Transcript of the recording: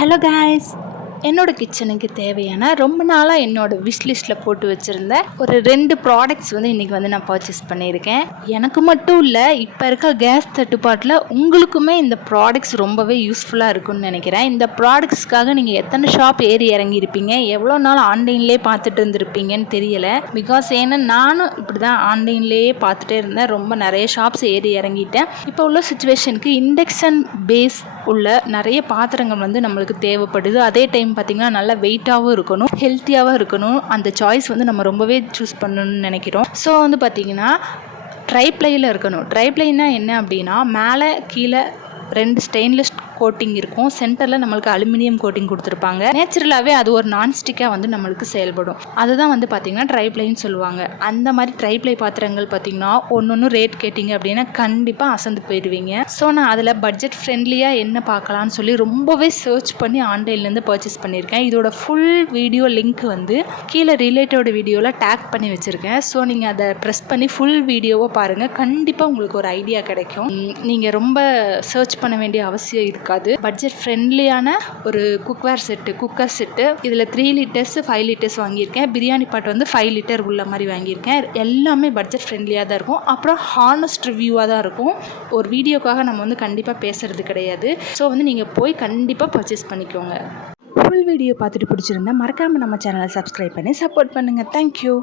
Hello guys, என்னோட கிச்சனுக்கு தேவையான ரொம்ப நாளாக என்னோட விஷ்லிஸ்ட்டில் போட்டு வச்சுருந்த ஒரு 2 ப்ராடக்ட்ஸ் இன்றைக்கி நான் பர்ச்சேஸ் பண்ணியிருக்கேன். எனக்கு மட்டும் இல்லை, இப்போ இருக்க கேஸ் தட்டுப்பாட்டில் உங்களுக்குமே இந்த ப்ராடக்ட்ஸ் ரொம்பவே யூஸ்ஃபுல்லாக இருக்கும்னு நினைக்கிறேன். இந்த ப்ராடக்ட்ஸ்க்காக நீங்கள் எத்தனை ஷாப் ஏறி இறங்கியிருப்பீங்க, எவ்வளோ நாள் ஆன்லைன்லேயே பார்த்துட்டு இருந்திருப்பீங்கன்னு தெரியலை. பிகாஸ் ஏன்னா நானும் இப்படி தான் ஆன்லைன்லேயே பார்த்துட்டே இருந்தேன். ரொம்ப நிறைய ஷாப்ஸ் ஏறி இறங்கிட்டேன். இப்போ உள்ள சுச்சுவேஷனுக்கு இண்டக்ஷன் பேஸ் உள்ள நிறைய பாத்திரங்கள் நம்மளுக்கு தேவைப்படுது. அதே டைம் பார்த்திங்கன்னா நல்லா வெயிட்டாகவும் இருக்கணும், ஹெல்த்தியாகவும் இருக்கணும். அந்த சாய்ஸ் நம்ம ரொம்பவே சூஸ் பண்ணணும்னு நினைக்கிறோம். ஸோ பார்த்திங்கன்னா ட்ரைப்ளையில் இருக்கணும். ட்ரைப்ளைனா என்ன அப்படின்னா, மேலே கீழே 2 ஸ்டெயின்லெஸ் கோட்டிங் இருக்கும். சென்டரில் நம்மளுக்கு அலுமினியம் கோட்டிங் கொடுத்துருப்பாங்க. நேச்சுரலாகவே அது ஒரு நான்ஸ்டிக்காக நம்மளுக்கு செயல்படும். அதுதான் பார்த்திங்கன்னா ட்ரைப்ளைன்னு சொல்லுவாங்க. அந்த மாதிரி ட்ரைப்ளை பாத்திரங்கள் பார்த்திங்கன்னா ஒன்று ரேட் கேட்டிங்க அப்படின்னா கண்டிப்பாக அசந்து போயிடுவீங்க. ஸோ நான் அதில் பட்ஜெட் ஃப்ரெண்ட்லியாக என்ன பார்க்கலான்னு சொல்லி ரொம்பவே சர்ச் பண்ணி ஆன்லைன்லேருந்து பர்ச்சேஸ் பண்ணியிருக்கேன். இதோட ஃபுல் வீடியோ லிங்க் கீழே ரிலேட்டோட வீடியோவில் டேக் பண்ணி வச்சுருக்கேன். ஸோ நீங்கள் அதை ப்ரெஸ் பண்ணி ஃபுல் வீடியோவை பாருங்கள். கண்டிப்பாக உங்களுக்கு ஒரு ஐடியா கிடைக்கும். நீங்கள் ரொம்ப சர்ச் பண்ண வேண்டிய அவசியம் இருக்காது. பட்ஜெட் ஃப்ரெண்ட்லியான ஒரு குக்கர் செட்டு. இதில் 3 லிட்டர்ஸ் 5 லிட்டர்ஸ் வாங்கியிருக்கேன். பிரியாணி பாட் 5 லிட்டர் உள்ள மாதிரி வாங்கியிருக்கேன். எல்லாமே பட்ஜெட் ஃப்ரெண்ட்லியாக தான் இருக்கும். அப்புறம் ஹானஸ்ட் ரிவ்யூவாக தான் இருக்கும். ஒரு வீடியோக்காக நம்ம கண்டிப்பாக பேசுறது கிடையாது. ஸோ நீங்கள் போய் கண்டிப்பாக பர்ச்சேஸ் பண்ணிக்கோங்க. ஃபுல் வீடியோ பார்த்துட்டு பிடிச்சிருந்தா மறக்காமல் நம்ம சேனலை சப்ஸ்கிரைப் பண்ணி சப்போர்ட் பண்ணுங்கள். தேங்க்யூ.